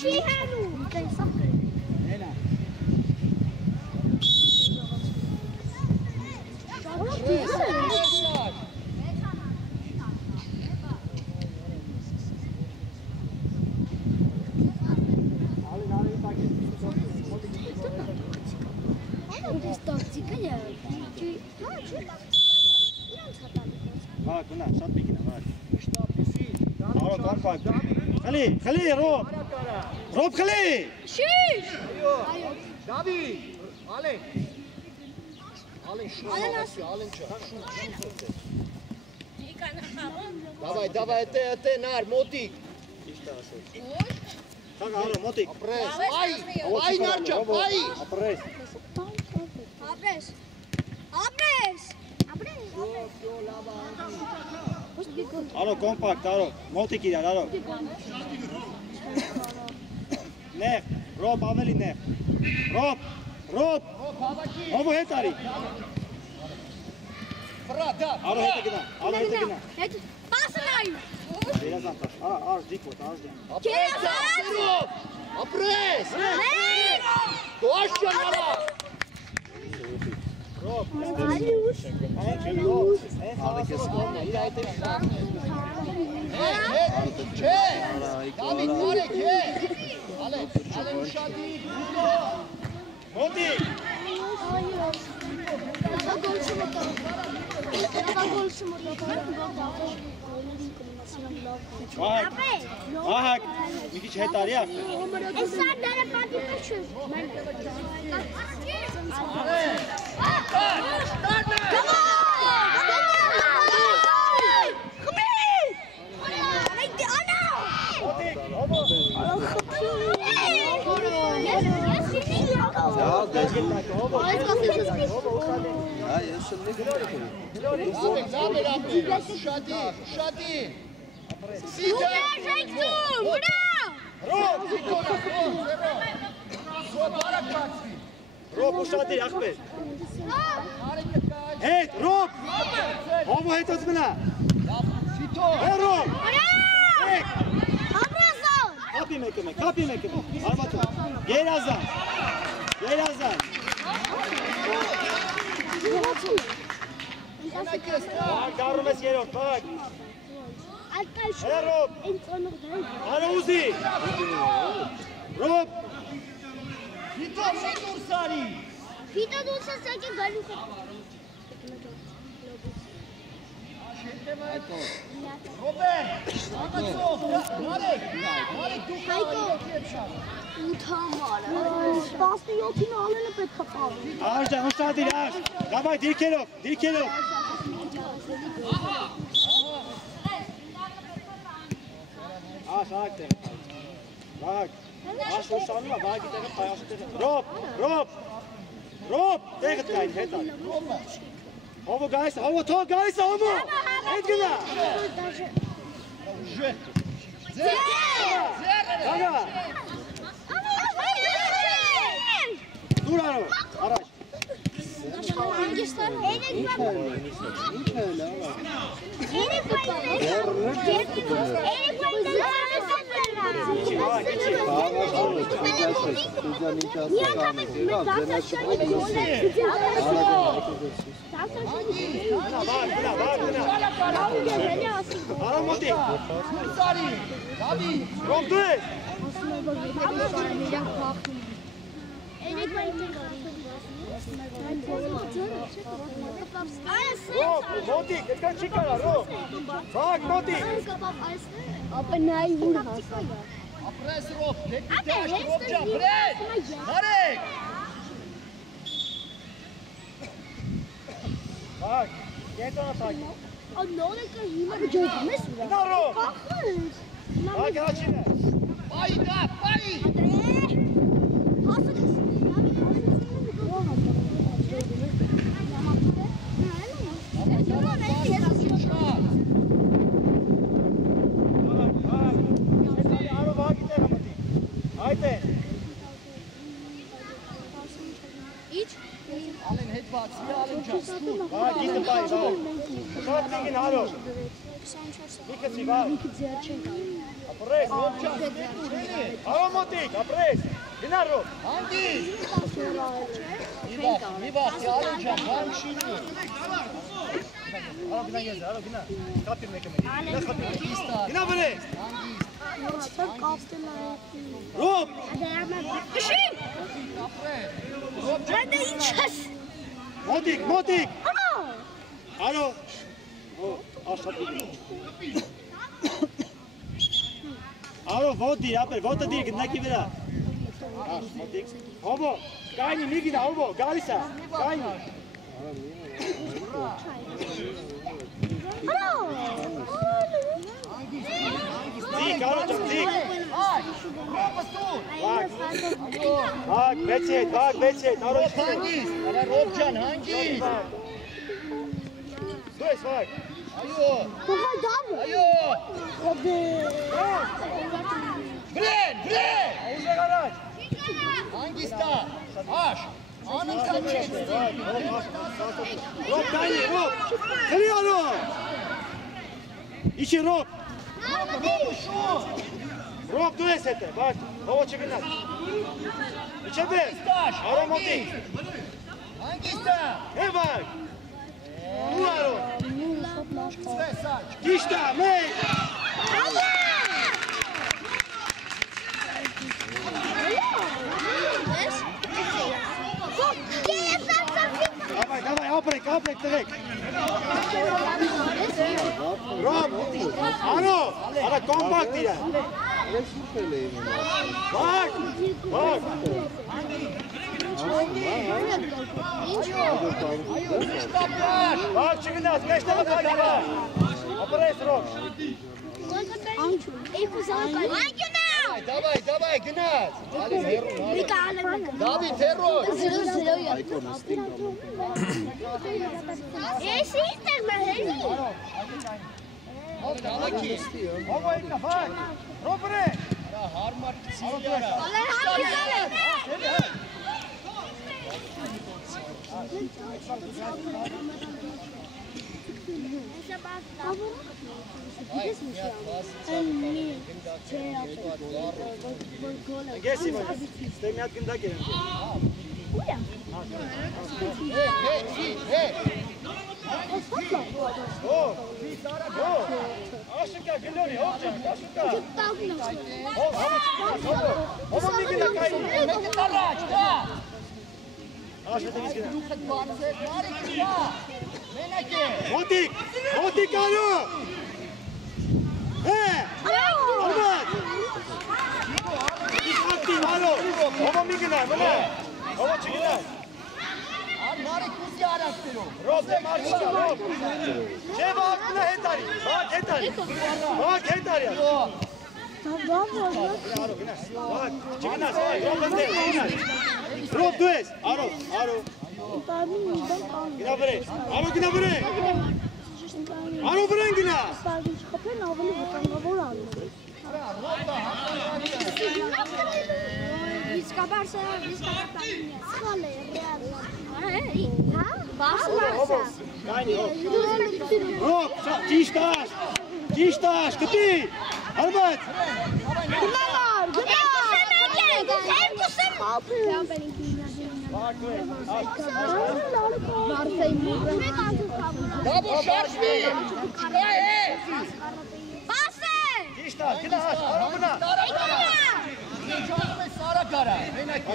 Չի հանում։ Հենա։ Վակ, ունա, շատ պիկին է, վակ։ Խլի, Ռոբ։ Ռոբ, խլի։ Շիշ։ Դավի, Ալեն։ Ալեն շուտ, Ալեն չա։ Դավայ, տե նար, մոտիկ։ Ճիշտ է ասել։ Թագ արո, մոտիկ։ Ապրես, այ նար չա, այ։ Ապրես։ Արո, կոմպակտ, արո, մոտիկ իրար, արո։ Նեղ, Ռոբ, ավելի նեղ։ Ռոբ, հովու հետ արի։ Արո հետը գնա, Պասը նայ։ Երազան տաշ, արժ դիքոտ, արժ դեմ։ Ապրես, դուաշ չան արա։ Ռոբ, Չէ, Դավիթ, արեք, Ալեն ուշադի, մոտիկ։ Վահակ, մի քիչ հետ արի ախր։ Ուշադի։ Ռոբ, ուշադի, ախպեր։ Հետ, Ռոբ, հովու հետոց մնա։ Հե, Ռոբ, կապի մեկը մեկ, արմատում, երազան։ Վակ, դարում ես երորդ, վակ։ Հե, Ռոբ, արո ուզի։ Ռոբ, Ֆիտո դուրս եկի գալու։ Ռոբեր, աղացով, Մարեք, դուք Ութամար։ 17-ին Ալենը պետք է պավի։ Արժան, ուշադիր, արժ։ Դավայ, դիրքերով։ Աշակ տեղը պայ։ Վակ, աշոշանում է, վագի տեղը պայ, աշը տեղը։ Ռոբ, տեղը տկային, հետ արի։ Հովու գայս, հովու թող գայս, հովու։ Հետ գնա։ Գագա։ Դուր արո, առաջ։ Արո մոտի։ Ռոբ դու ես։ Ռոբ, մոտիկ, այդքան չի կարա, Ռոբ։ Վակ, մոտիկ։ Ապնայի ուր հասա։ Ապրես Ռոբ, դեշ Ռոբ ջան, բրես, Մարեք։ Վակ, կենտոնա թակի։ Նորը կը հիմա ջոկում ես ուրա։ Գնա Ռոբ։ Վակ, հաչինը։ Պայի դա, պայի։ Ալեն հետ բացի, Ալեն ջան, ստուր։ Գիտը բայ, շատ մինգին հարո։ Մի քցի, վաղ։ Ապրես, Ռոբջան, Արոմոտիկ, ապրես, գնա Ռոբ։ Հանգի։ Մի բախ, Արոն ջան, բան չի լինի։ Արո գնա ես, արո գնա։ Կապի մեկը մեկ։ Գնա խապի։ Գնա վրես։ Ռոբ։ Մոտիկ, մոտիկ։ Արո։ Աշտապի։ Արո ոտի, ապեր, ոտը դիր գնդակի վրա։ Մոտիկ։ Հովո, կայնի մի գնա, հովո, գալիս է, կայնի։ Ձիկ, արո ջան, ձիկ։ Վակ, բեցի հետ, արո ջան։ Հանգիստ, արա Ռոբ ջան, հանգիստ։ Դու ես վակ։ Այո։ Այո։ Վրեն, վրեն։ Ուժեղ առաջ։ Հանգիստա, աշ, անընդհատ չես։ Ռոբ, կայնի, Ռոբ, հրի արո։ Իչի Ռոբ։ Ռոբ, դու ես հետ է, վակ, հովո չգնաց։ Իչե բեր, արո մոտիկ։ Հանգիստա։ Է վակ։ Ու արո։ Սվես աչ։ Գիշտա, մեկ։ Давай, ապրեք, տղեք։ Ռոբ, արո, արա կոմպակտ իրա։ Վակ, վակ։ Վակ չգնաց, մեջտեղը դարիվա։ Ապրես Ռոբ։ Давай, գնաց։ Դավիթ, հերոս։ Դավակի։ Հովո եկնա, վակ, Ռոբրե։ Հարմար կցիլի արա։ Գես իմը, ստե մի հատ գնդակ էր ընկել։ Աշուկա, գլորի, հով ջան, աշուկա։ Հովո մի գնա կայնի։ Աշուտեղից գնա։ Մոտիկ արո։ Արմատ։ Ակտիվ արո։ Հովո մի գնա, մնա։ Հովո չգնա։ Մարիկ ուզի արաստերով։ Ռոբ դե մարշա, Ռոբ։ Չէ վակ մնա հետ արի, վակ հետ արի։ Վակ հետ արի։ Արո գնա, վակ, չգնաս, Ռոբ ընդ է, գնաս։ Ռոբ դու ես, արո։ Գնա վրե, արո գնա վրե։ Արո վրեն գնա։ Ռոբ, ճիշտ աշ, կտի, արմատ։ Դաբո շարժվի։ Շկա է։ Ճիշտ աշ, գնա աշ, արո գնա։ Իջանում է Սարա գարա, մենակ է։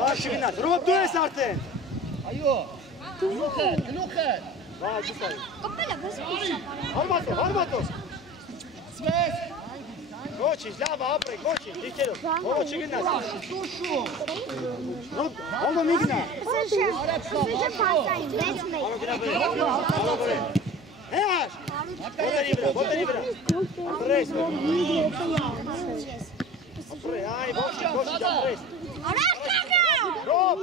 Վակ չգնաս, Ռոբ դու ես արդեն։ Այո, գլուխը։ Վակ դու սարի։ Հարմատով։ Սվես։ Ոչինչ, լավ ապրեք, ոչինչ, դիքերով։ Հովո չգնաս։ Տուշու։ Ռոբ, հովո մի գնա։ Է աշ։ Ոտերի վրա։ Ապրես։ Ապրե, այ, ոչինչ, ապրես։ Ռոբ։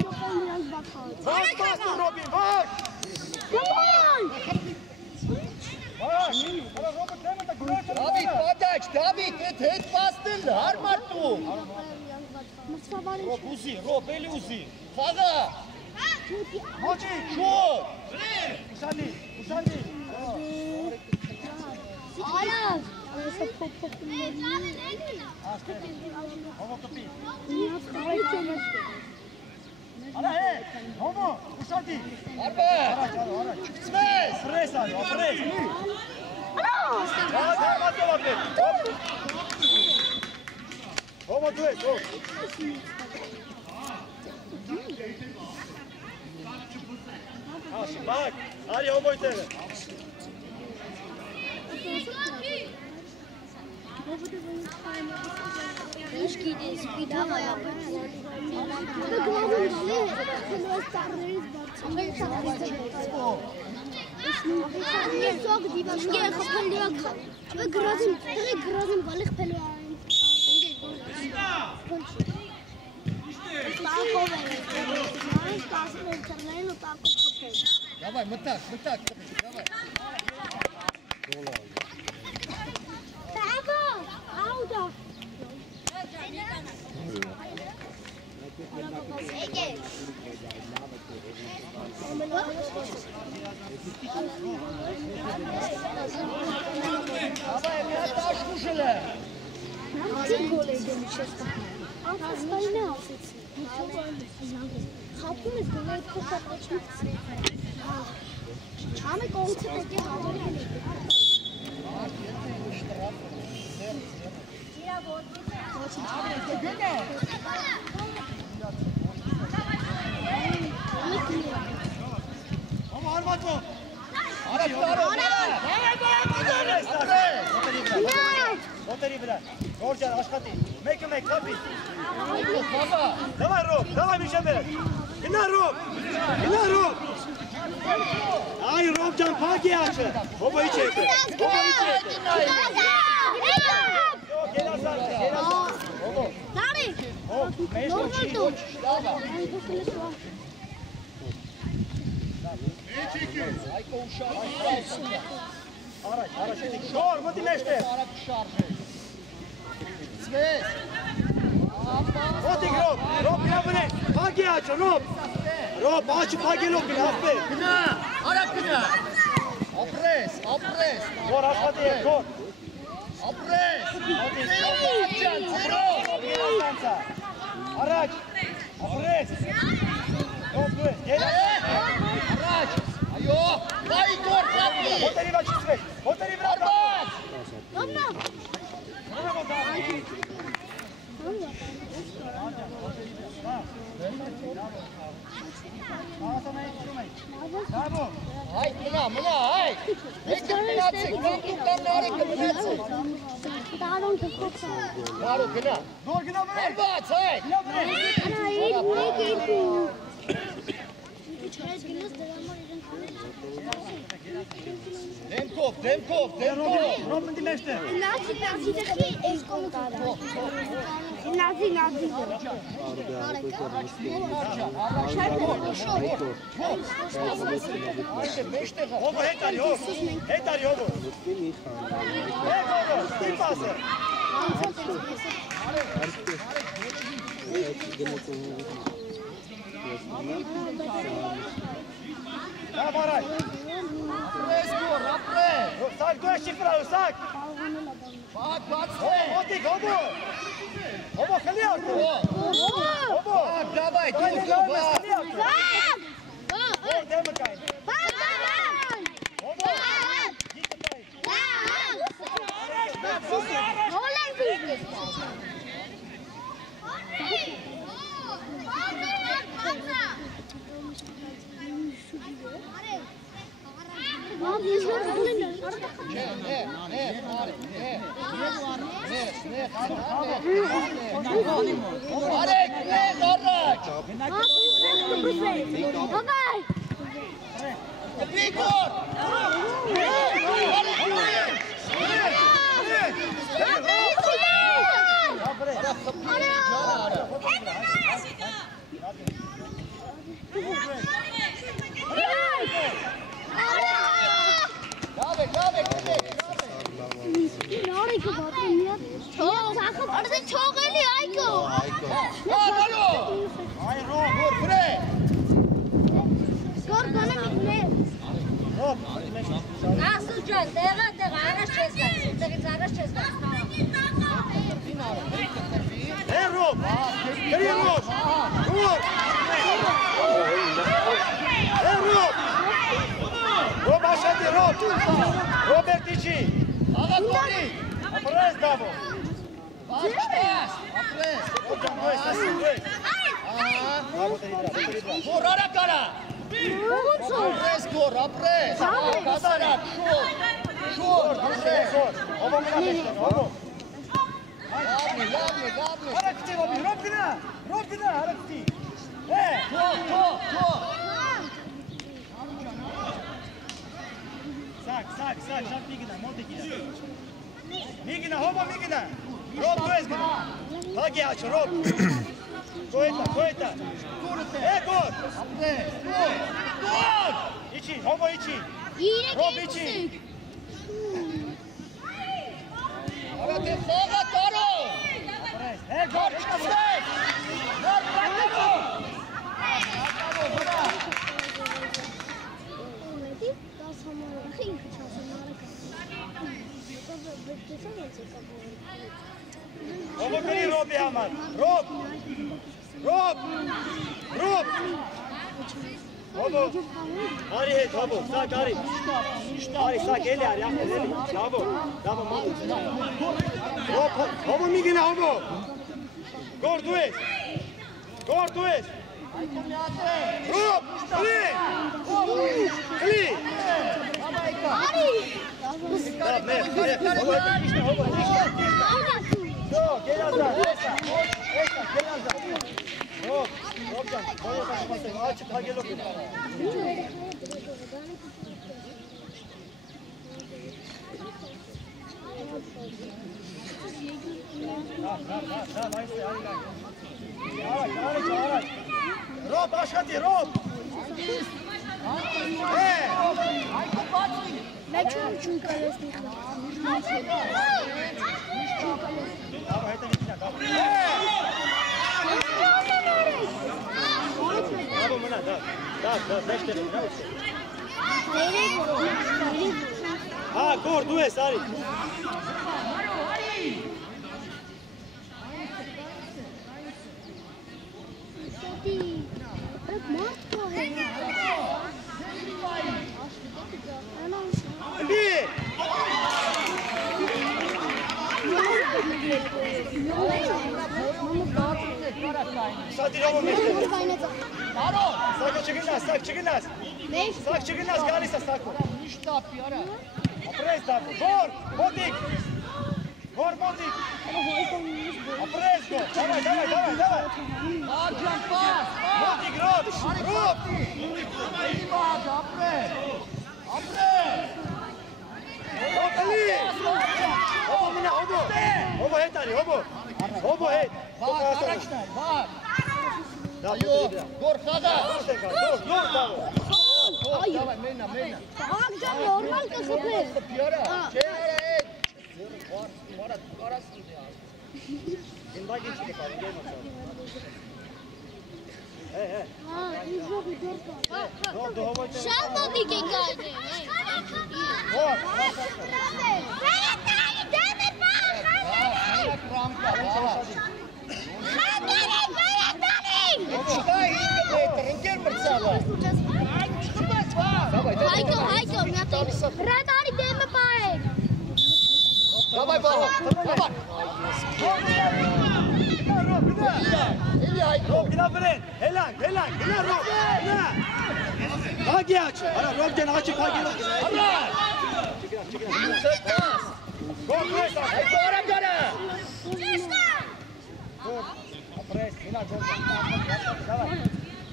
Վակ պաստու Ռոբին, վակ։ Դավիթ, պատաչ, Դավիթ, հետ պաստել, հարմար տում։ Ռոբ ուզի, Ռոբ էլի ուզի, խաղա։ Ոչինչ, Շոտ։ ուշանի։ Ասա փոփոխում Հոմո կպի։ է։ Արա հե, հոմո, ուշադի։ Արբե։ Առաջ։ Ցվես։ Պրես արի, պրես։ Դարմատով ապետ։ Հոմո դու ես, հոմ։ Հաշի, բակ, արի հոմոյ տեղը։ Իշքի դեսպիտավ այա։ Դա գլավն դալի է, հելոս տարներից բարձր։ Ես սող դիվաշկի է խփել դիվա քա։ Գրազին բալի խփելու այն։ Տակով է։ Այս կասում են ծռնային ու տակով խփել։ Давай, մտակ, давай։ Տակո, աուտա։ Եկե։ Давай, մի հատ աշ ուշել է։ Նա գոլ է դեմ չեստա։ Անցածային է ասեցի։ Խափում ես գոլը փոխակաչում։ Չամը կողոցը պետք է հավորել։ Հոմո արմատով։ Ոտերի վրա, Գորջան աշխատի, մեկը մեկ, կապի։ Դավայ Ռոբ, դավայ միշեմ վերդ։ Գնա Ռոբ։ Այ Ռոբ ջան, պակ է աչը։ Հոմո իչ է էտը։ Հոմո։ Դարի։ Հոմ, մեզ ոչի, ոչ։ Առաջ, էտիկ, շոր, մտի մեջտեղ։ Ցվես։ Ոտիկ Ռոբ գնա բնեն, պակ է աչը, Ռոբ, աչը պակելով գնա, ասպեր։ Գնա, արագ գնա։ Ապրես։ Գոր աշխատի է, գոր։ Ապրես։ Առաջ, ապրես։ Ռոբ դու ես, գելա։ Առաջ։ Այո, վայ գոր կապի։ Ոտերի վրա չծվես, ոտերի վրա Արբաց։ Դոմնա։ Հայ, մնա, հայ։ Եկեք մնացեք, կամ նարի կմնացեք։ Դարոն կխոքսա։ Բարո գնա։ Գոր գնա բնեն։ Արբաց, հայ։ Գնա բնեն։ Արա եկ։ Չես գնաս դրամար իրեն Դեմքով։ Ռոբ մտի մեջտեղ։ Նազի դեպի այս կողմը կարա։ Նազի։ Հոմո հետ արի, հոմո։ Հետ հոմո, ստիպ ասը։ Դա բարայ։ Ապրես գոր, ապրես։ Սակ դու ես շիֆրա, սակ։ Բակ, բաց։ Ոտիկ, հոմո խլի արտու։ Հոմո։ Դավայ, դու Բակ։ Որ դեմը կայն։ Հոմո։ Արեք, նեզ առաջ։ Վիկտոր։ Չողելի այկո։ Ալո։ Այ Ռոբ, Վրե։ Գոր գոնը միտներ։ Ռոբ, մտի մեջտեղ։ Ասու ջան, տեղա, առաջ չես գալիս, տեղից Rob! Geri Rob! Vur! Rob! Rob aşağıda Rob! Robert içi! Apres Davo! Apres! Hocam bu esasın bu es! Vur ara kara! Apres vur, apres! Kazarak, şur! Apres! Obamına beşler, obam! Lavni! Hareketi Robi, Robina hareketi! To! Sak, Migina, Montekina! Migina, hoba Migina! Rob, tu es Migina! Hagi aç, Rob! Koeta! Gol! Apres! Gol! İçi, hoba içi! Rob içi! Arate sola taro! Gol! Hoba gri Rob Yaman! Rob! Hobo! Ari het, hobo! Sak, Ari! Ari, sak, eli, Eli! Davo, Manu! Rob, hobo Migina, hobo! Gor, tu es! Rob! Kli! Hobo, Yo, gel azar! Esa, gel azar! Robcan, boya kaçmasın. Açık, ha gel okuyun. Araç. Rob, aşağıda, Rob! Bravo, Mına, da, beşte, ha, gor, tu es, Ari. Sadi Robo meşte. Sak çıkınaz. Sak çıkınaz, galisa sako. Apres Davo, gor, Motik. Apres go, давай. Motik, Rob. Ali. Hobo Mına, hobo. Hobo het Ali, hobo. Hobo het. Gor kada! Gor, Davo. Давай, mena. Normal kasapı. Piyara! Bak içine kalın, gel bakalım. Ne oldu, hobo içine? Şalmadı ki geldi. Gor. Hayko, Radari deme pae. Давай, Баба! Давай! İyi Hayko! Rob, gel aferin. Helal, Rob. Hagi aç. Ara, Rob gel açık, hagi. Çıkın. Gol, pres. Hayko ara gara! Gol. Pres, helal, gol.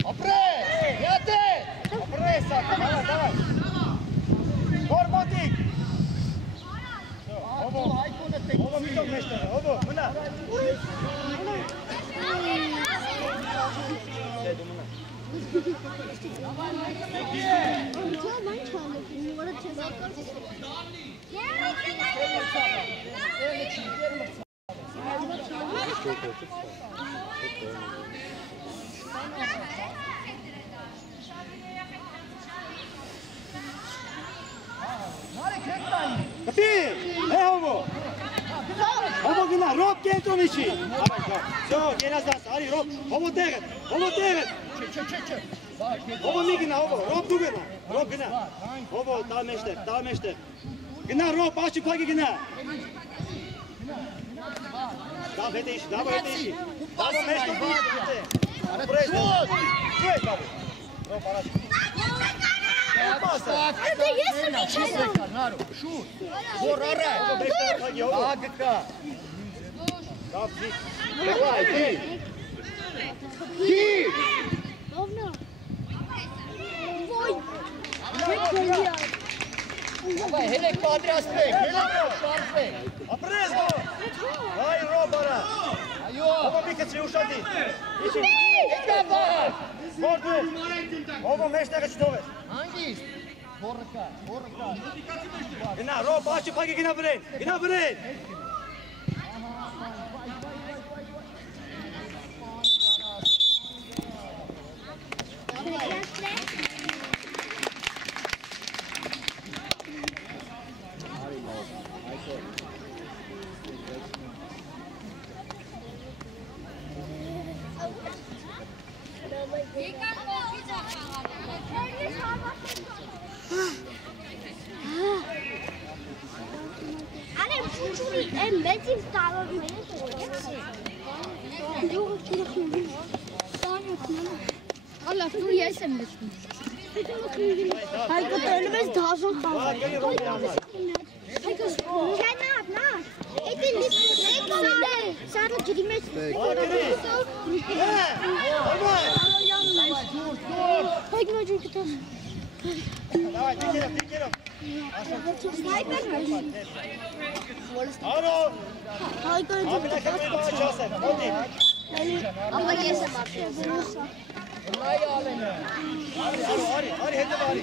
Apres! Yate! Pres, давай. Gol, Motik. Hobo, mitok meşte. Hobo, Mına. Capì? Hobo. Homo gina, Rob Kentovici. Все, Genazas, Ari, Rob. Homo tegen. Homo migina, Homo. Rob du gina. Rob gina. Homo, da meşte. Gina, Rob, aç pagi gina. Da vete işi. Da meşte. Buraya. Şuraya baba. Rob araç. Это если ничего. Шут. Горара. Агка. Давай, ты. Ровно. Давай, Хелек подрастек. Шарпек. Апрезго. Ай, Робара. Айо. Homo mikatsi ушади. Давай. Gordu. Homo meşte çtoves. Hangis? Borka. Gina, Rob, aç pagi gina bren. Anne, Fuchuri, Messi started with Allah, dur yesem besin. Hayır, önümüz daha çok kaldı. Hayır, sen ne yap, ne? Edin, sen de girmek. Hayır, hocam gitar. Давай, ты керов. Sniper mi? Aro. Hayır, hocam. Abi ne kadar bağışasın. Hadi. Ama yesem abi. Ari, hadi bari.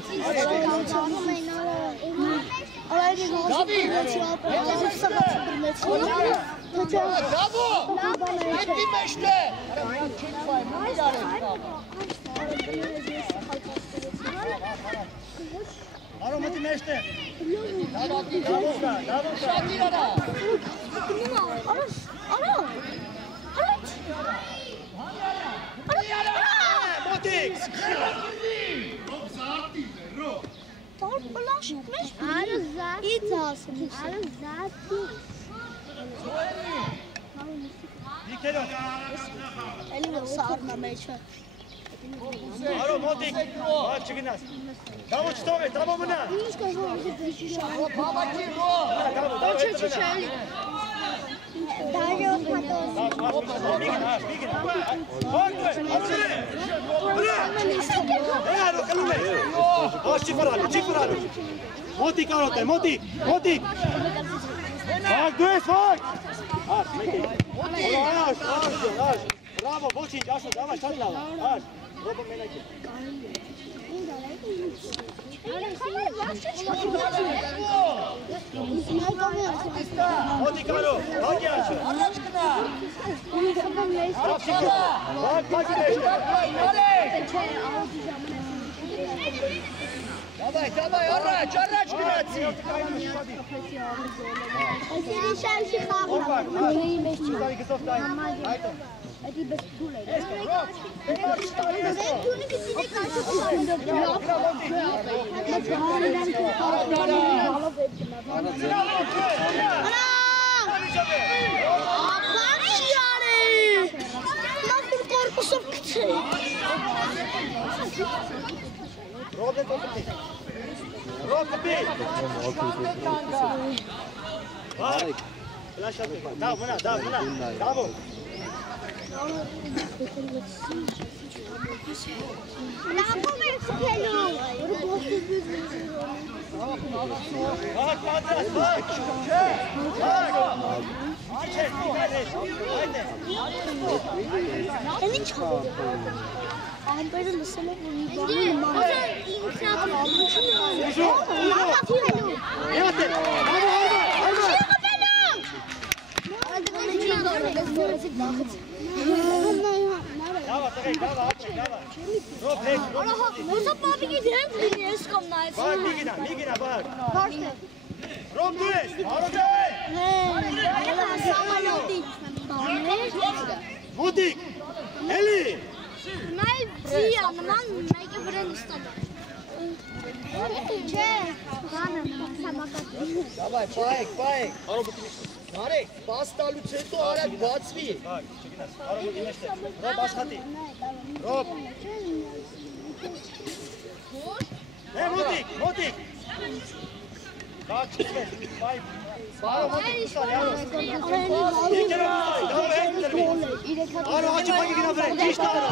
Bravo. Etti meşte. Aro, mati meşte. Şakirara. Motik. Alles Bir kere. Elini sarmamaya çalış. Aro, motik. Bak çıkınız. Tamam çıtove, tamam mı ne? Baba kim o? Tamam, hadi bana. Moti karote, Moti! Fak, dues, fak! Aš! Bravo, Vočinć, Ašo, davaj, šatlava, Aš! Robo menajte. Moti karo, hadi Ašo! Fak, nešto! Давай, araç gıratsi. Seni şarşı kalma. Stari kısof daj. Ajde. Hadi bez tulej. Rob kopij! Bak! Flash atı. Da buna. Da bu. Bak Patras, bak! Çek, dikkat et. Haydi. Elini çalıyor. Ay böyle mesela bu Rob, du es! Մոտիկ, էլի։ Նայ ձիա նման մեկը վրան ստանա։ Չէ, բանը սամակատ։ Դավայ, պայեք։ Նարեկ, բաց տալուց հետո արագ բացվի։ Ռոբ աշխատի։ Ռոբ։ Մոտիկ։ Բաց չկես, պայք։ Բարո մոտիկ ուստար, յարոս։ Արո աչիպակի գնա վրեն,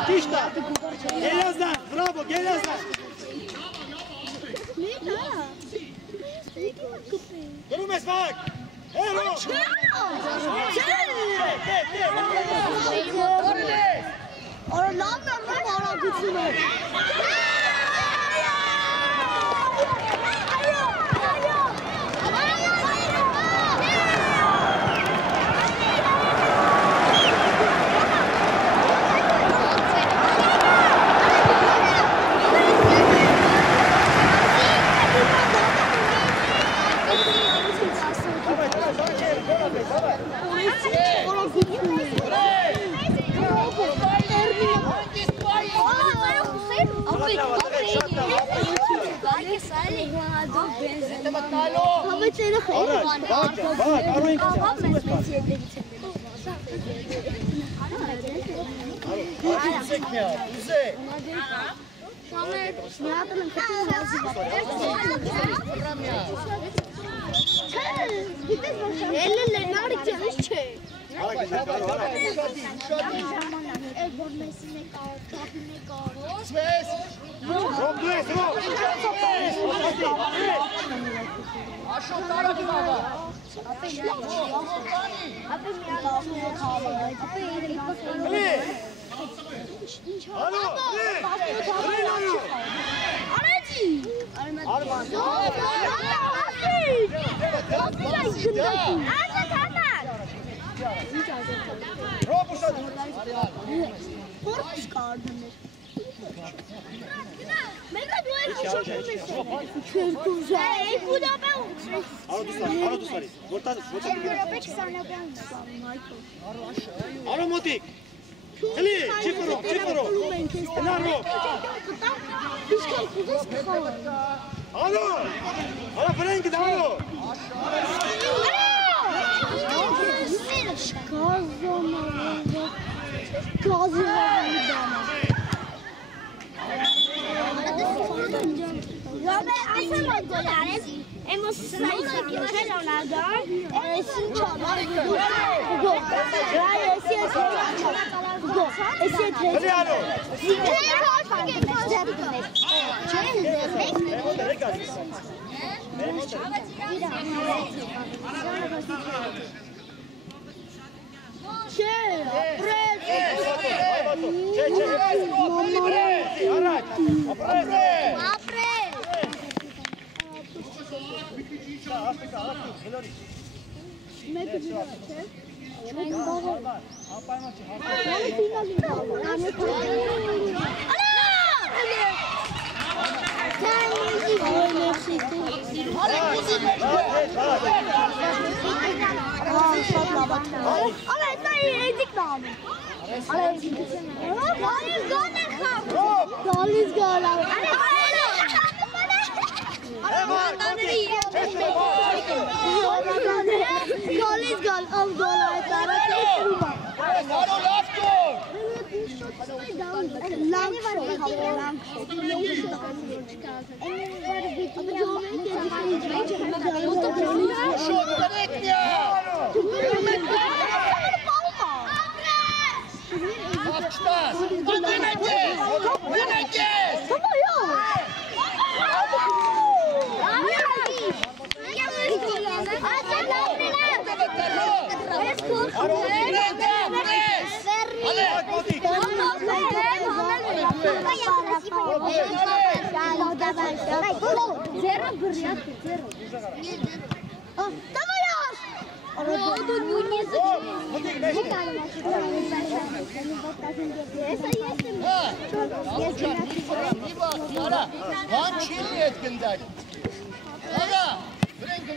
տիշտա։ Գելազդան, բրավո, գելազդան։ Գրում ես վակ։ Հերո։ Արա լավն է ռոբ արագությունը։ Արո մոտիկ, էլի, չիպրո, էնարո, արո, արա վրեն գիտ, արո, Hemos salido de Ronaldo.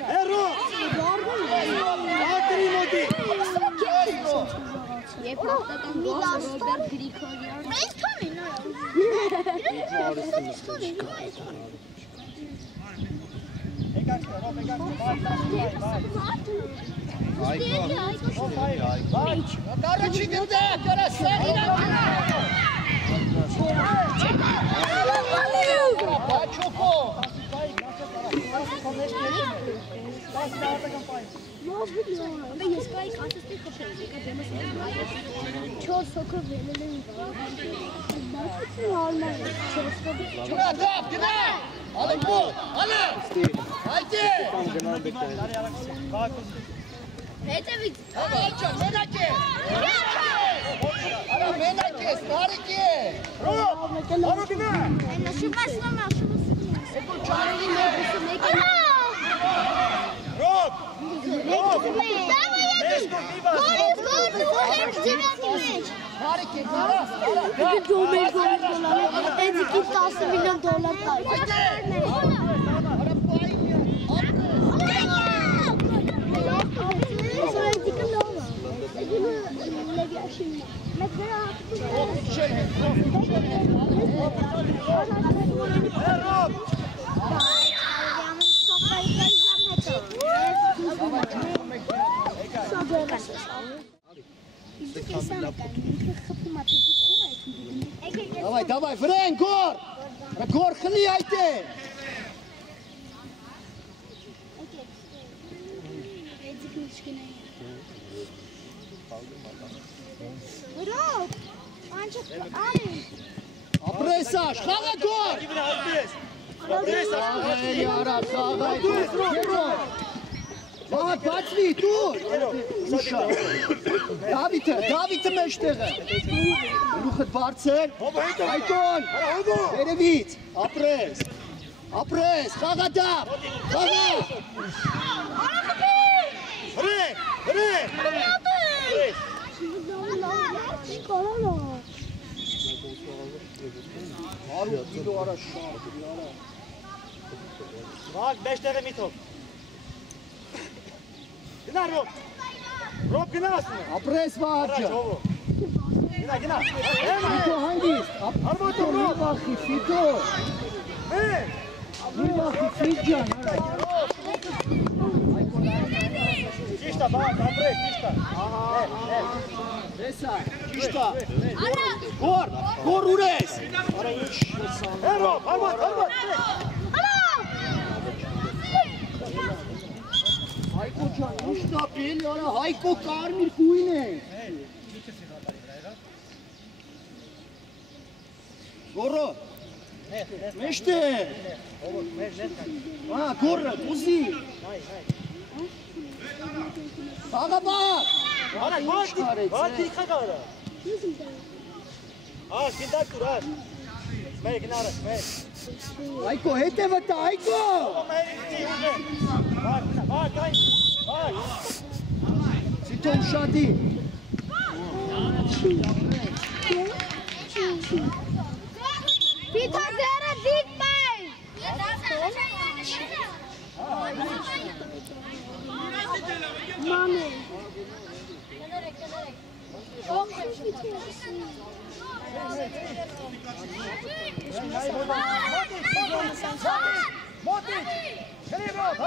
Erro! Atri moti! Առաջի գնդակ, արա սեղին Բաչոկո Դավ, գնա Ալեքո, ալը Հայտի Հետևից Ալաչա, մենակ է Արա մենակ է, ստարիք է Ռոբ, արո գնա Շուպասնամա, Էկո չարելի մեկուսը մեկ է Ռոբ, Ստարիք է, արա $10 միլիոն Давай, давай, Френ, гор! Гор, хли, айде! Ապրեսաշ, խաղը գոր! Աղելի արաս, աղայ, Բաղատ բացվի, դուր! Դավիթը մեջտեղը! Լուխըտ բարձեր, այկոն, վերևից, ապրես, խաղա դապ, խաղա! հրե Արու կիլո արա շարդի, արա։ Վաղ, բեշտեղը միթով Գնա Ռոբ, Ռոբ գնա ասում է Ապրես վաղաջը Գնա Ֆիտո հանգիստ, Ֆիտո մի վախի, Ֆիտո Մի վախի, Ֆիտ ջան, արա Ճիշտա, բաղ, ապրես, ճիշտա Դեսա, ճիշտա Գոր ուրես Ռոբ, հարմատ Հայկո ջան, ուշտա պելի արա, Հայկո կարմիր կույն է Գորո Մեջտե Գորը, ուզի Աղաբար Արա, բաղ դիխա գարա Աշ, գնդակ տուր, աշ Մեր գնարս, մեր Հայկո, հետևը տա, Հայկո Սիթո ուշադի Պիտա ձերը դիտ մայն Մամե Մոտիկ, գնի Ռոբ,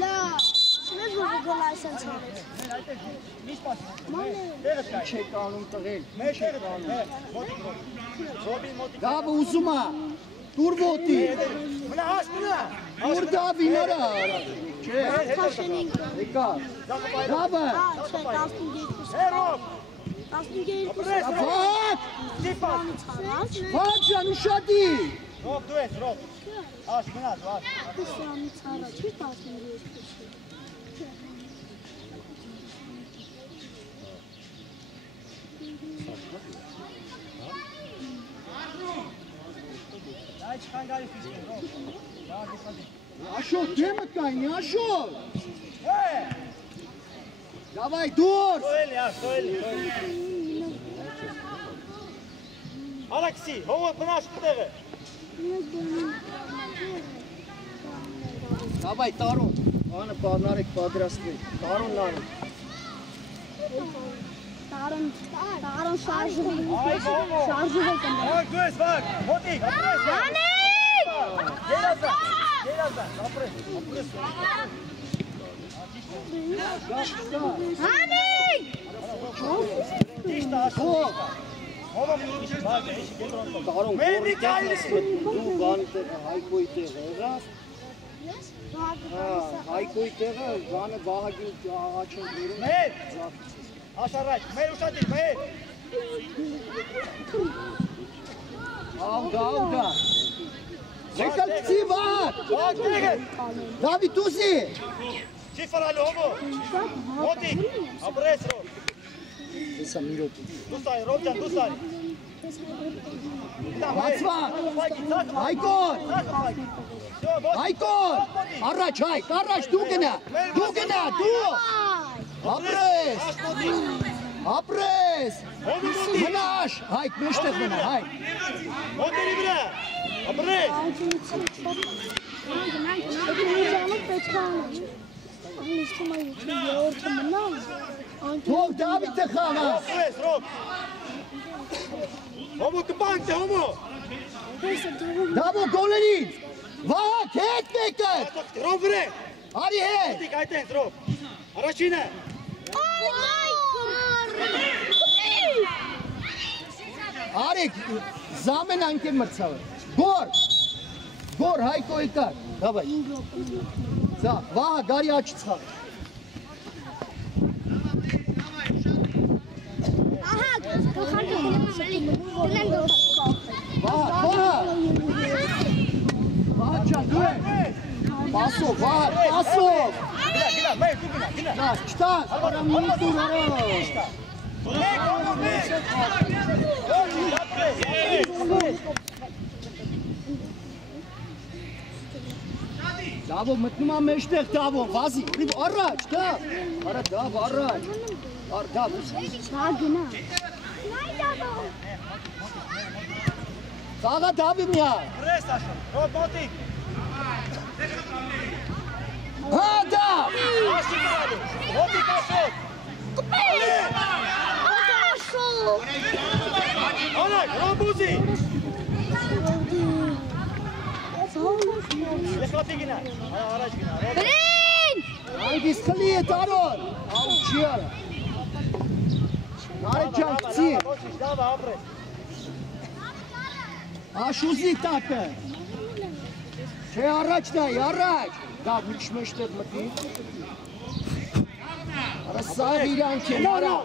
Լա, շնես որ գոլ այսենց հարեց Չեք անում տղել մոտիկ Դավը ուզում է Դուր ոտի Մնա հաշ, մնա Դուր դավին արա Չէ, Կաշենինք եկա Դավը Չէ, 15 Ռոբ, 15 Վատ դիպաս Վատ ջան ուշադի Ռոբ, դու ես, Ռոբ Հաշ, մնա, դու հաշ Սրանից հարա, չի 15 Այդ չքան գալի ֆիստեն, Ռոբ Աշոտ, դեմը կայնի, աշոտ Դավայ դուրս Սոյելի, աշ, սոյելի Ալաքսի, հովը բնաշ կտեղը Դավայ տարոն Անը պարնարեք պատրաստվեք Տարոն լարը Տարան շարժվում կնդեմ։ Վակ, դու ես վակ, հոտիկ, ապրես։ Հանիկ! Երազան, ապրես։ Հանիկ! Դիշտ աշոտ։ Հովը մի քիչ վակ է, իշի կենտրոն տող։ Մենիկ այլի։ Դու բանի տեղը, Հայկոյի տեղը եղավ։ Հայկոյի տեղը, բանը Վահագին աղաչին դուրում։ Մեր, աշարայք, մեր ուշատիր, մեր։ Աղգա։ Եկալ կցի վատ։ Վակ, դեղեր։ Դավիթ դուսի։ Չի վրալու, հովը։ Հոտիկ, ապրես ռոբ։ Եսա մի ռոպ։ Դուսարի, ռոբջան, դուսարի։ Բացվակ։ Հայկոն։ Հայկոն։ Առաջ հայք, առաջ դու գնա, դու։ Ապրես։ Մնաշ, հայք, մեջտեղ մնա, հայք։ Հոտերի վրա, ապրես։ Թող Դավիթը խաղա։ Ապրես, ռոբ։ Հոմո կպանք է, հոմո։ Դավո գոլերին։ Վահակ, հետ մեկը։ Ռոբ վրե։ Արի հետ։ Հոտիկ այդ ենք, ռոբ։ Առաջինը։ Արեք, զամեն անքեր մրցավը։ Գոր, հայկոյի կար։ Դավայ։ Զա, վահա, գարի աչ ծխավ։ Վահա։ Վահա ճան, դու է։ Պասով, վահա, պասով։ Գնա, մեր, դու գնա։ Նա, չտան, արամին դուր արով։ Մեկ, հոմո, մեկ։ Հոտիկ, ապրես, ապրես։ Դավո մտնում է մեջտեղ Դավո, վազի, առաջ, Դավ, արա Դավ, առաջ, Դավ, Սաղա Դավի միա, Ապրես, աշոտ, ռոբ, հոտիկ։ հա Դավ, Աշի գնալու, հոտիկ աշոտ։ Անակ, ռոբ ուզի։ Լեխլապի գնա, առաջ գնա, ռոբ։ անգիս խլի է տարոն, աղու չի արա, նարե ճան կցի, Դավա, ապրես։ աշուզի տակը, չէ առաջ նայ, առաջ, Դավ միչ մեջտեղ մտի, արա սաղ իրանք են, արա,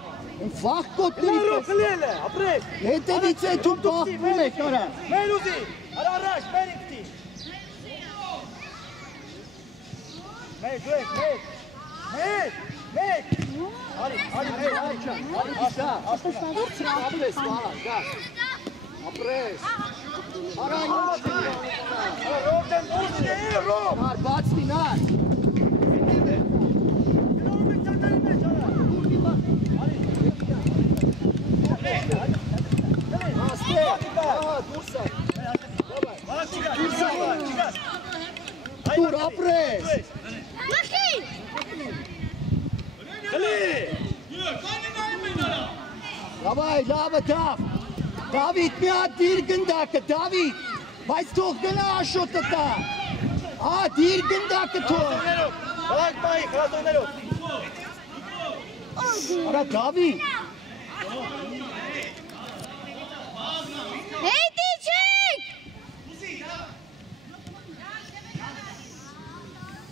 վաղ կոտների Գնա, ռոբ, պես, խլիել է, ապրես։ հետևից է թում բաղվում եք, արա, Մեր ուզի, առաջ, մեր ինքտի։ Մեր, դու եք, մեր։ Արի, մեր, Աշա, ապրես, վահա, գա, ապրես, արա ինչ Ռոբ դեն ուզի է, ռոբ։ նար, բացնի նար, աստե, դուրսա, դուր ապրես, լավայ, լավը Դավ, Դավիթ մի հատ դիր գնդակը, Դավիթ, բայց թող գնա աշոտը տա, դիր գնդակը թող, Բաղ պայի, խրատոներով։ արա Դավիթ,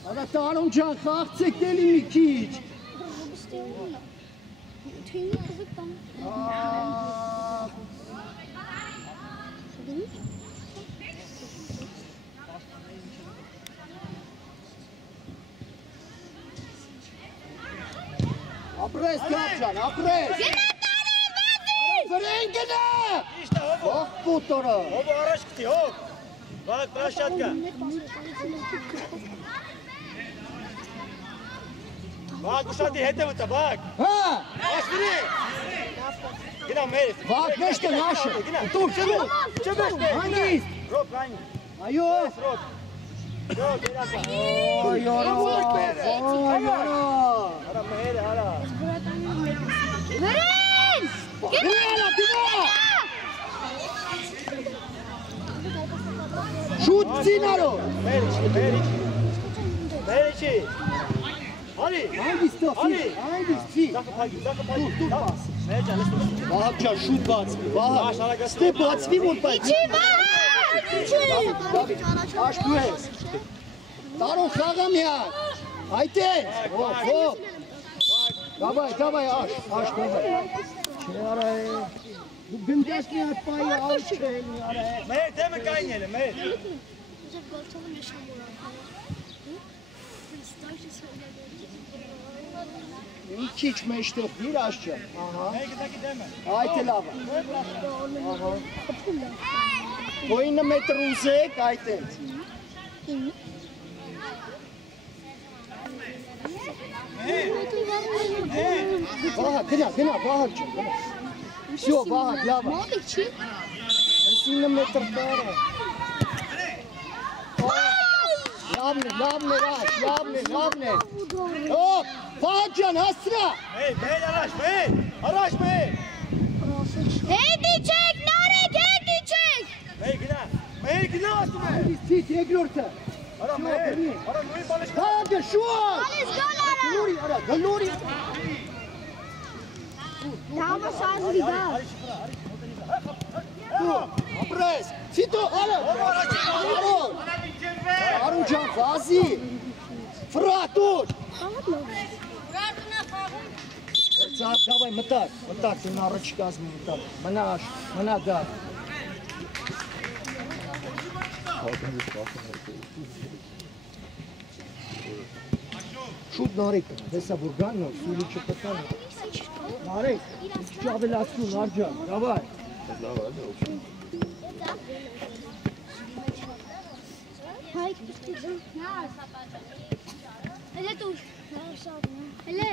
արա Տարոն ջան, խաղցեք դելի մի քիչ, ապրես Դավ ջան, ապրես, վրեն գնա, Իշտա, հոբո, ող պուտորը, հոբո առաջ կտի, հոբ։ Բաղ, պրաշատ կա։ Բաղ, ուշատի հետև ուտա, բաղ։ հա, Աշվիրի։ Գնա մեր։ վաղ մեջտեղ աշը, տուր, Չբես մեր, հանգիստ, Ռոբ, լայն, այո, ռոբ։ Ռոբ, երակա։ այորա, այորա, Արա մեր, արա։ Gel Dino! Şut Zinaro! Meriçi. Ali. Hangisi? Hangisi? Dur bas. Vahapcan şut bacvi. Vahap. Ste bacvi mund bacvi. İçi var. İçi. Aç bu es. Daro xagam ya. Haydi. Hop. Давай, aç давай. Çare. Bu gündəşli atmayı al çeyni ara. Mehmet deme kayneyelim Mehmet. İki içmeşte bir aşçı. Aha. Mehmet'e deme. Haydi lava. Aha. Oyunu metruzek haydi. Vahap, gına Vahapcığım. Все, Vahap, lava. Сильно метр пара. Явный. Hop, Vahapcan asra. Mehmet araç Mehmet. Hedi çek, Narek hedi çek. Mehmet günah astı Mehmet. Hangisi? Tegrorta. Ara Mehmet. Ara Nuri Barış. Hadi şu. Aliz gol Nuri ara. Nuri. Tamam şansı bir daha. Pres. Fito ala. Aruncan Fazi. Fırat dur. Давай, мотать, ты на рычаг мотать. Мана, да. Шут Нарик, Веса Бурганно, Сулича Патана. Нарик, чабы ласку, Нарджан, давай. Hele dur. Hele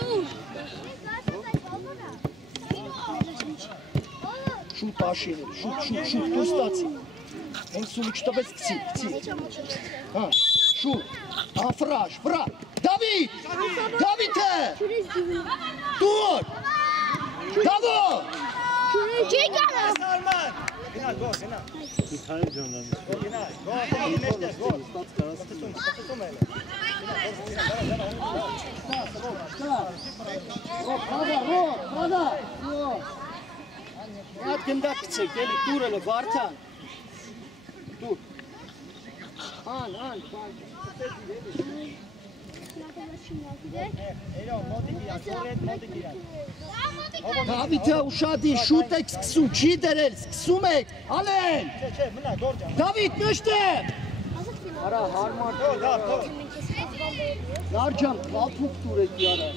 dur. Шут Ашин, шут, достати. Он Сулича без кци. Шут, фраш. Давид! Dur! Davut! Çek ana. Salman. Günah gol. Hadi. Yat gındak çek, gel dur hele vartan. Dur. An. David uşadı şut eksksu çiderel sksumek. Alen. David möchte. Ara harmar. Narcan kaltuk turet yara.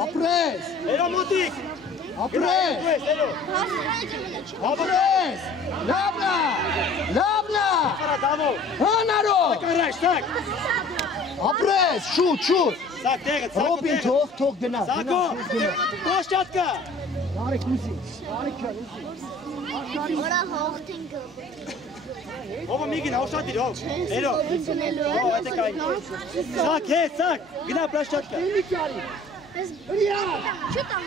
Apres. Elo Motik. Apres. Labna. Davo. Hanaro. Araç tak. Apres. Şut. Sak deget. Robin tok gına. Sako. Площадка. Narik Uzi. Ora hochting. Ovo Migin avşat değil o. Elo. O hadi kay. Sak. Gina площадка. Что там?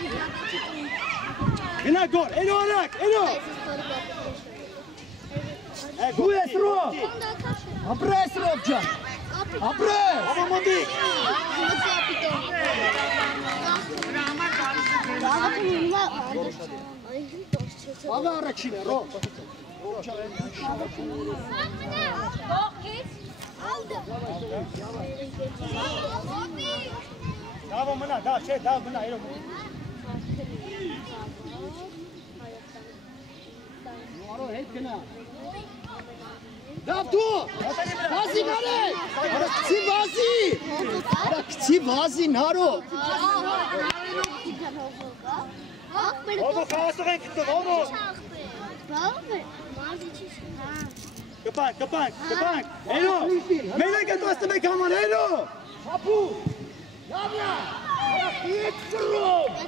Gina gol. Elo arak. Elo. Bu esro. Apres Robcan. Apres. Ovo Motik. Ava araçine Rob. Davo mına. Davo mına. Elo. Davtu! Vazi nare! Kci vazi naro! Ovo kaosu renkli. Ovo. Kapank. Elo. Meleket bastı be kaman. Elo. Apu! Yavla!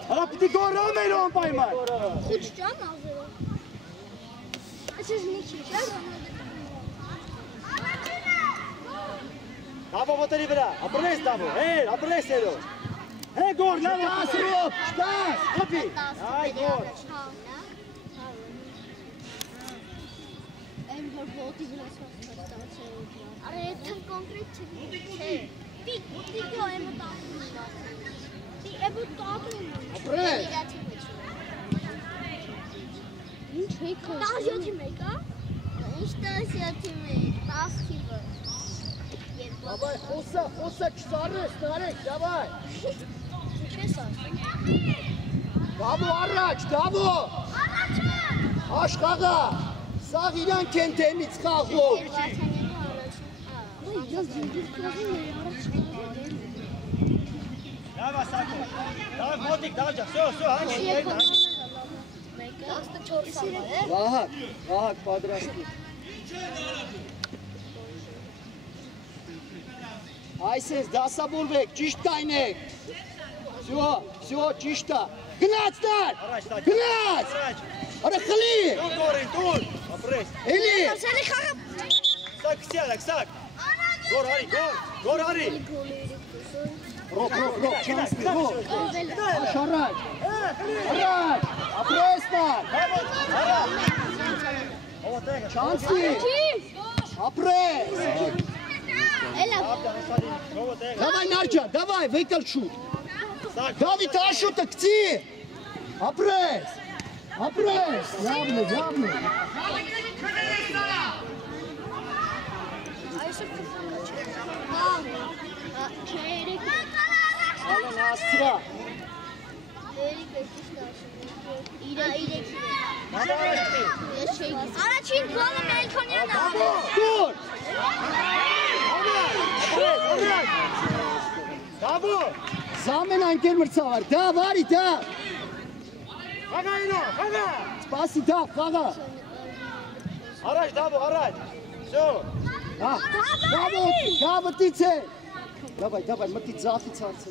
Ara piti gol Elo payman. Uçacağım ağzına. Siz ne çekeceğiz? Դավո ոտերի վրա, ապրես դավո, ապրես երո։ Գոր, լավ Շտաս Ռոբ, շտաս։ ապի, այ գոր։ Եմ որ ոտի վրա ստացել։ Արա այդքան կոնկրետ չէ։ Տիկո եմ տակում։ Եմ տակում։ Ապրես։ Ինչ եք խոսում։ 17-ի մեկ, հա։ Ինչ 17-ի մեկ, 10-ի վրա։ Давай, խոսա չսարես, նարեք, давай։ Չես ասում։ Դավո առաջ, դավո։ Առաջը։ Աշխաղա, սաղ իրանք են թեմից խաղում։ Վարդանյանի առաջը։ Ես ջինդիր կրաղում եմ առաջ։ Լավ ասակո, լավ մոտիկ, դավջա, սո, հանչ, Մեկը 14 ամա է։ Վահակ, պատրաստի։ Այսես դասավորվեք, ճիշտ կայնեք։ Всё, ճիշտ է։ Գնաց դար, գնաց։ Արա խլի։ Գորին, տուր, ապրես։ Էլի։ Սարի խաղը։ Սակ, սիալակ, սակ։ Գոր արի։ Ռոբ, չանցնի, ռոբ։ Աշ առաջ, ապրես դար։ Չանցնի, ապրես։ Էլա։ Давай, Нарча, давай, выкал шут. Давид, шута, кти. Апрес. Явный. Ален Астра. Առաջին գոլը Մելքոնյանն է։ Dur. Դավո։ Zamen anker mırtsavar. Da var da. Խաղայինո, խաղա։ Spasi da, խաղա։ Առաջ, դավո, առաջ։ Всё։ Դավո տիցե։ Давай, մտի ծախից հարցը։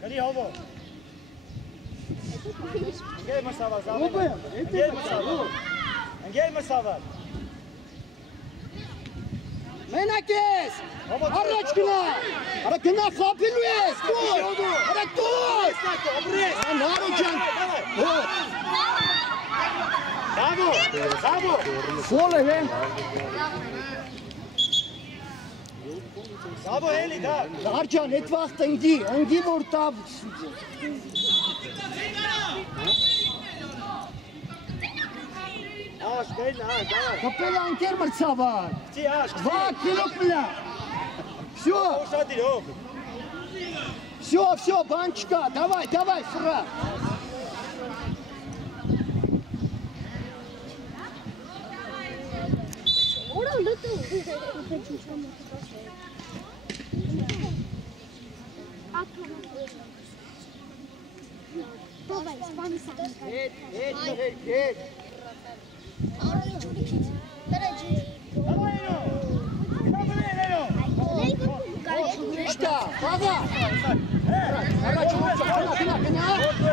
Գնի հովո։ Ընկեր մսավար, զավեն։ Ռոբե, Ընկեր մսավար։ Մենակ ես։ Առաջ գնա։ Արա գնա խապելու ես։ Արա դուր։ Ապրես։ Նարո ջան։ Դավո։ Սոլ է վեն։ Դավո հելի, դավ։ Նարջան, այդ վաղտ ընգի որ տավ։ Աշկ, դավայ։ Կպել անքեր մրցավար։ Ծի աշկ։ Վակ, կիրոք մլա։ Всё, Ուշադիր հով։ всё, բան չկա, давай, ֆրա։ Ուրա լուտու։ Բավայ, սպանիսան։ Հետ։ Արի ջուրիքից։ Դրաջի։ Դավայինո։ Դավայինո։ Շտա, խաղա։ Առաջ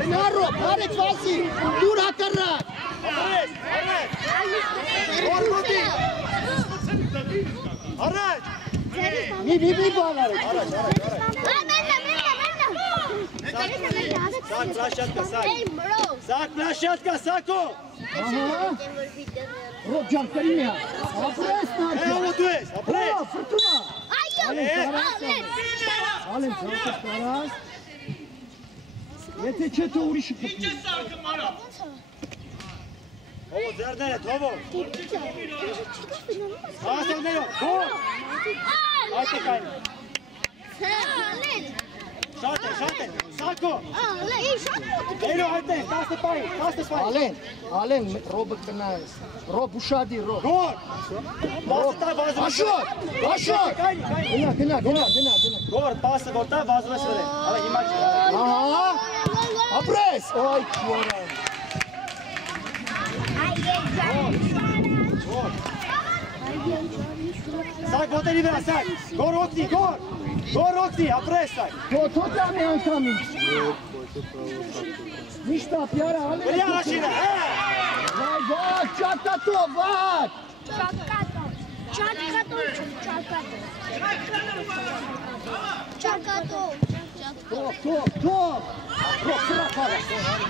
գնա ռոբ, արեց վասի, դուր հակառակ։ Ապրես, Որմոտի։ Առաջ։ Մի բան արեց։ Սակ, պլաշատկա, սակ։ Эй, մրով։ Սակ, պլաշատկա, սակո։ Ռոբ ջան, կրիմյա, ապրես նարջա։ Հովո դու ես, ապրես։ Ֆրտունա։ Ալեն, ծանքս կարաս։ Եթե չէ թե ուրիշը կպնի։ Հովո ձերները, հովո։ Հասողներով, հով։ Այդ է կային։ Շատ է, սակո։ Էրո այդ է, 10 պայի։ Ալեն, ռոբը կնայես։ Ռոբ ուշադի, ռոբ։ Գոր։ Բասը վազում։ Աշոտ։ Գնա։ Գոր, բասը որտա վազում ես վրե։ Հալա հիմա չի։ Ահա, ապրես։ Ոյ, քիորա։ Սակ ոտերի վրա, սակ։ Գոր օգնի, ապրես սակ։ Թոթամի անգամից։ Միշտ ապյարը ալեն։ Վրյա հաշինը, Vāt, čakato, vāt! Top!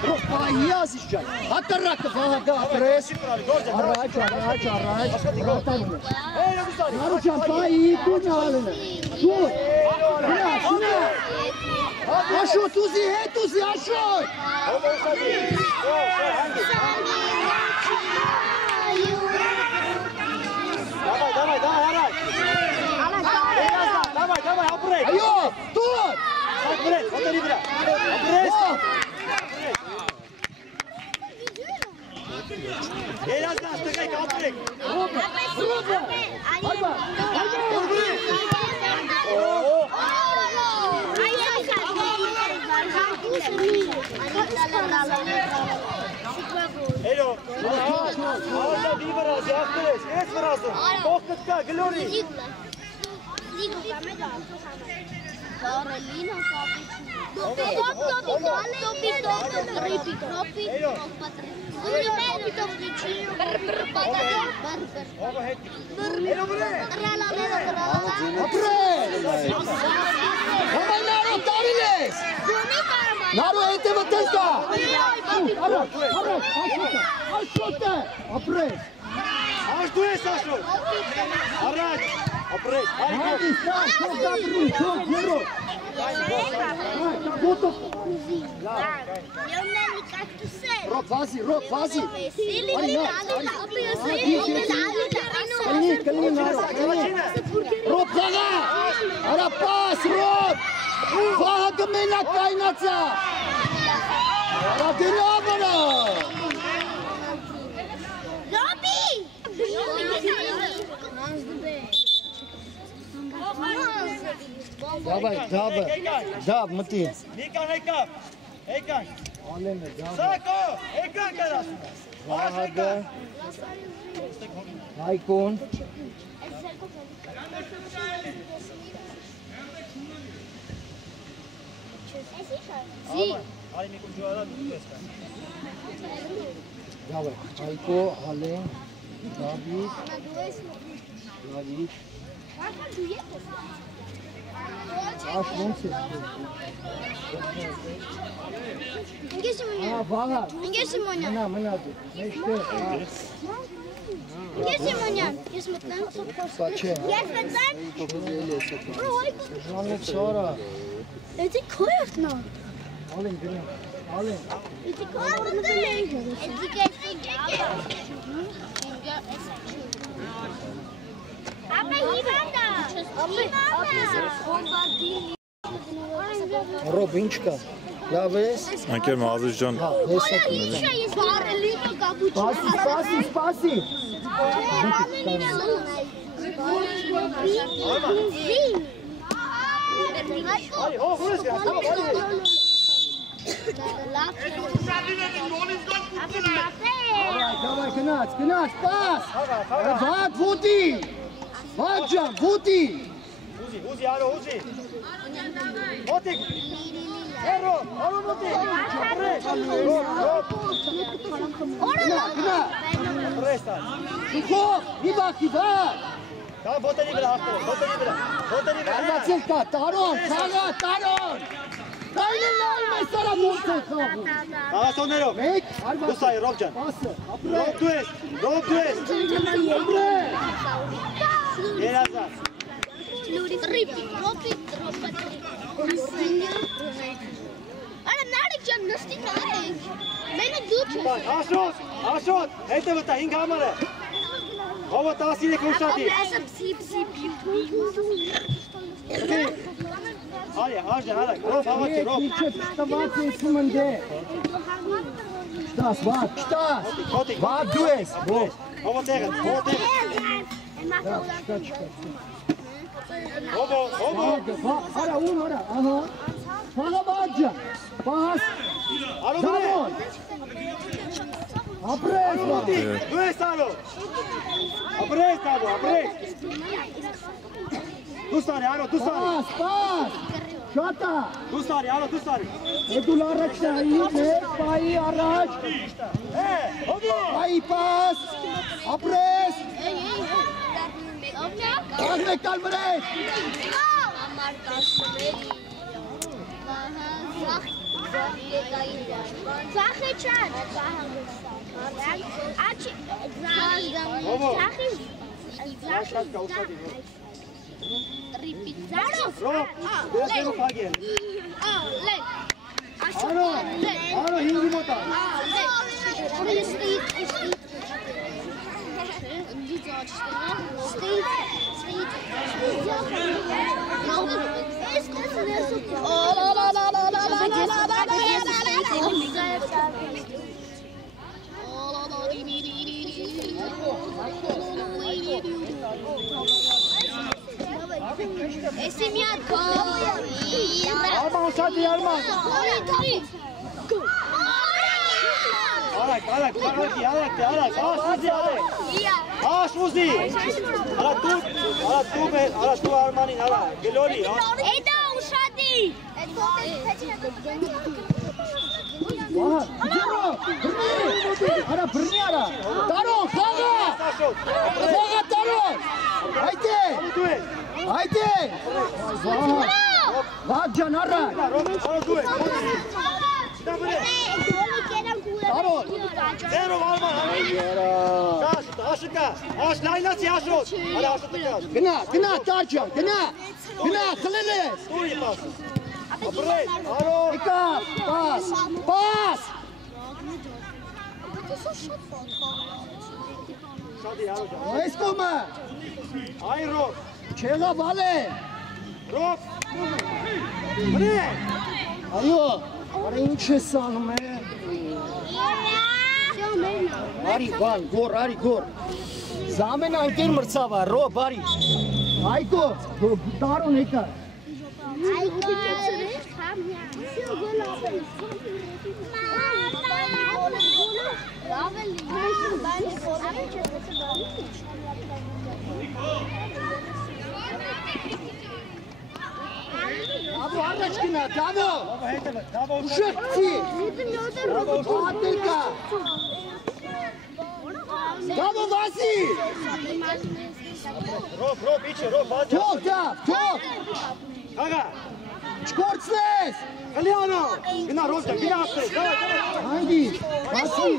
Rok, pājās izšķai. Ataraka, vāga, apres. Arāč. Naručam, pāji, kuņāline. Šur! Šunā! Ašot, uzi, ašot! Давай, Арай! Давай, апрей! Айо, тут! Апрей, смотри, бля! Апрей! Еляздан, стыгай, апрей! Роба! Ejo, ağaçta bir biraz yaptınız, es burası. Koktutka, Glory. Naru ete vătăsca! Ajută! Apres! Aș tu ești așa! Arăți! Apres! Hai, stai! Șoc, zero! Gotovo! Rok, vazi! Călin, Naru! Rok, vaga! Ara pas, Rok! Vaga mena kainața! Ara dinamana! Давай, мати. Ekan. Sako, Ekan karası. Vaga. Haykon. Давай, Hayko, Alen, David. Aç neyse. Vaga. Mına. İşte. Saçı. Жанет sonra. Эти коевна. Alın. Эти коевна. Robinchka. Laves. Anker Mazurcan. Spasi. Hadi, ho, burası gel. Давай, Кынац, пас! Ват, Вуди! Ваджан, Вуди! Uzi, alo, Uzi. Motik. Ero, alo Motik. Кына! Prestan. Сухов, Ибаки, ват! Tamam, botani bile hakkı. Botani bile. Арбацилка, Тарон! Дайнелай, месара Монте, хабу! Daha sonra yok. Мек, Bu sayı Robcan. Пасы, Rob Dues. Еляздан. Bak, Aşot. Hete vata, hinga amare. Hava tahsili kuşati. Hadi, hadi. Rob, hava ki, Rob. Ничего, вставаться и суманде! Штас, ват, штас! Motik. Ват, Дуэс! Hava tegen. Hobo. Ара, ага. Пага баджа! Пас! Alo Дамон! Апрес, Motik. Dues alo. Apres. Tu stane, alo, tu stane. Пас! Շատա։ Դուս արի, ալո, դուս արի։ Էդուլ առաջնայի, մեկ, պայի առաջ։ Հովո։ Պայի պաս, ապրես։ Աղմեք կալ մրես։ Ձախի չան։ Շատ կա ուշադի։ Ռիպիզարով։ Ռոբ, դերով հագեն։ Լեկ։ Արո, արո հինգի մոտա։ Esi miad go. Arman ușadi, Arman. Alak, Alak, Uzi, Alak. Aș Uzi. Ala tu Armanin, ala, Geloli. Eda ușadi. Aha, Zero, Ara, brni ara. Taron, xaga. Xaga Taron. Haydi. Haydi. Vagcan ara. Taron. Zero Arman. Kaç, aşıka. Aş laylası aşot. Ala aşotı kaç. Gına Tarcan, gına. Xililis. Dur pas. Apret, aro. Ika, pas. Ușadi, aro. Eskoma. Ay Rob. Çela vale. Rob. Bre. Ayo. Ara ինչ է սանում է։ Արի բան, արի գոր։ Զամեն անկեր մրցավա, ռոբ, արի։ Այկո, տարոն եկա։ Դավո առաջ գնա, դավո։ Ուշեցի։ Ատելկա։ Դավո վասի։ Rob, içe, Rob, hadi. Թող դավ, թող։ Kaga. Չկործնես։ Gliano. Gına Rob'da, gına apres. Davay. Haydi, վասի։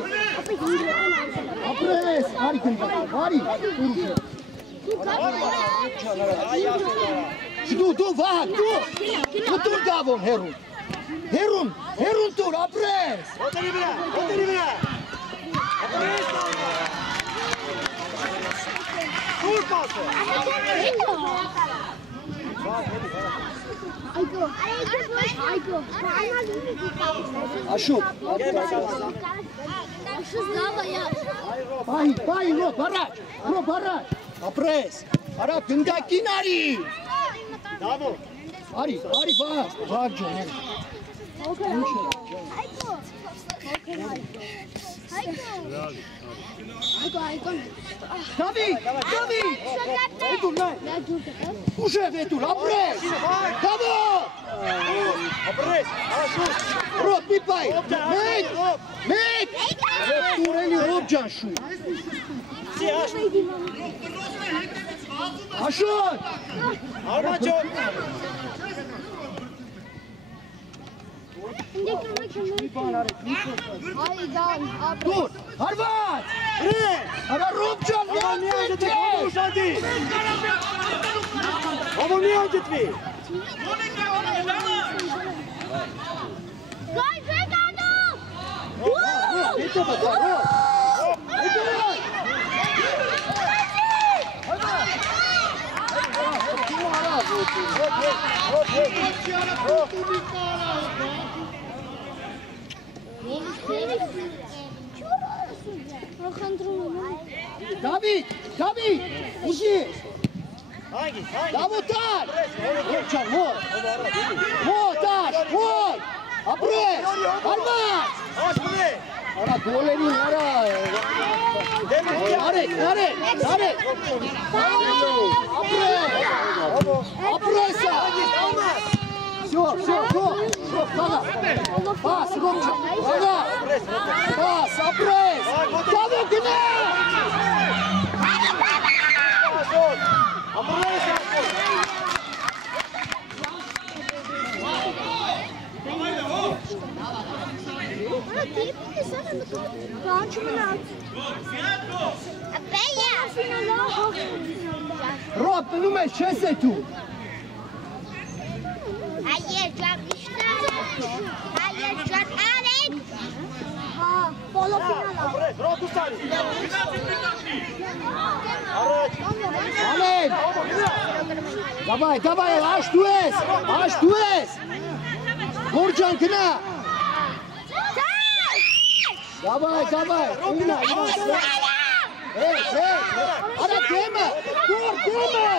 Ապրես, արի գնա, արի։ Դու վահ, դու դուր դավոն հերուն դուր, ապրես։ Oteri bile. Apres. Dur pası. Աշուտ, Gel bakalım. պայի, ռոբ, առաջ, ապրես, արա գնդակին արի, Davo. արի, վաղ ջան, Դավիթ, էդուր նայ, ուժև էդուր, ապրես, դավո, Apres. Aşut. ռոբ, մի պայ, մեկ, տուրելի ռոբ ջան շու, Si aş. աշոտ, Arman çok. դուր, հարված, Bre. արա ռոբ ջան, Baba niye միան acıtvi? մենքե, Uşadi. Baba niye acıtvi? հետո բտա, ռոբ, Դավիթ, ուժի, Hangi? դավոտար, ռոբ ջան, մոտ, ապրես, հարված, Aş bre. արա գոլերին, արա, արեք, ապրես, ապրեսա, Все, Хана. Пас, Ромча. Хана. Пас, опресс. Давай, гне! Rob, nu mai ce sei tu? Hayır, Can Alex. Ha, polo final. Alex! Давай, аж tu es! Morcan, gna! Давай, Ина! Hey! Ara, deme! Dur, deme!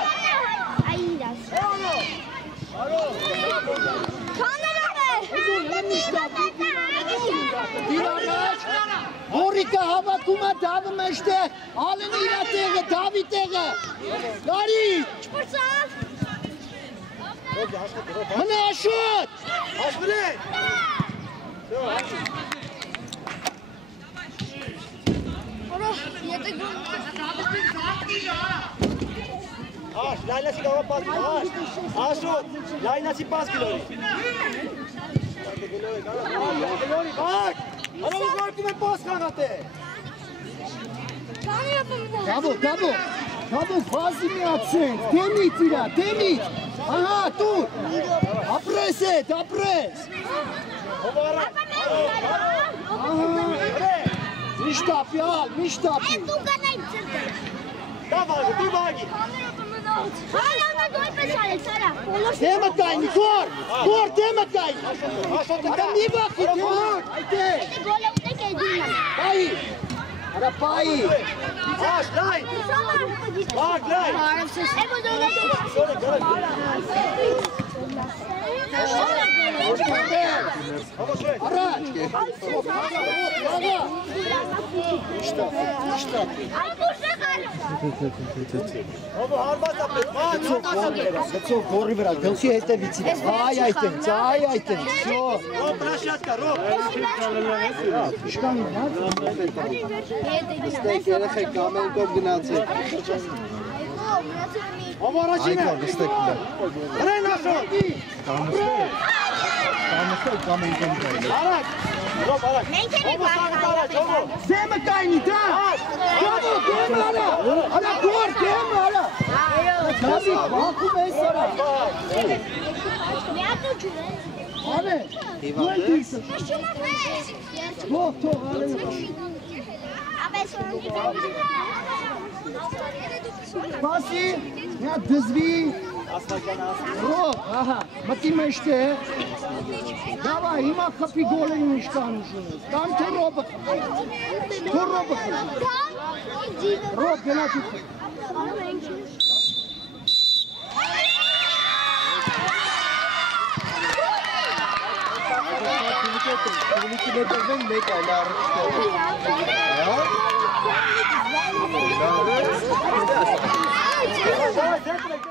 Հորիկը հավաքում է դավը մեջտեղ, ալեն իրա տեղը, դավի տեղը, լարի, մնա աշոտ, Հաշվրեն, Աշ, լայնացի գավա պաս գլորի, Աշոտ, լայնացի պաս գլորի Գլորի, բակ, հարով գարկում է պաս խաղատ է Դավո, վազի միացենք, դեմից իրա, դեմից, ահա, տուր, ապրես էդ, ապրես Միշտապի, միշտապի Դա վագի, դու վագի Դեմը կայնի, գոր, դեմը կայնի Արա մի վախի, դոր, այդե Պայի, արա պայի Աշ, լայն, բակ, լայն Առաջ Միշտապի Հովո հարված ապետ, բակ, հարված ապետ Գծով գորի վրա, գլխի հետևից իրա Այ այդտենց, վсё Ռոբ, պրաշյատկա, ռոբ Իշկան մնաց Ստեք երեխեք ամենքով գնացեք Հովո առաջին է Հրեն աշոտ Արակ, ռոբ, արակ Հովո սաղıt առաջ, հովո Դեմը կայնի, դա Դավո, դեմը արա Արա գոր, դեմը արա Դավի, բախում ես արա Անը, դու էլ դիքսը Թող, արեն Բասի, նա դզվի Ռոբ, ահա, մտի մեջտե Դավայ, հիմա խփի գոլեն ինչքան ուժում ես Կամ թե Ռոբը խփի Թող Ռոբը խփի Ռոբ, գնա դու խփի Քունիկի մետերվեն մեկ այլ առիթ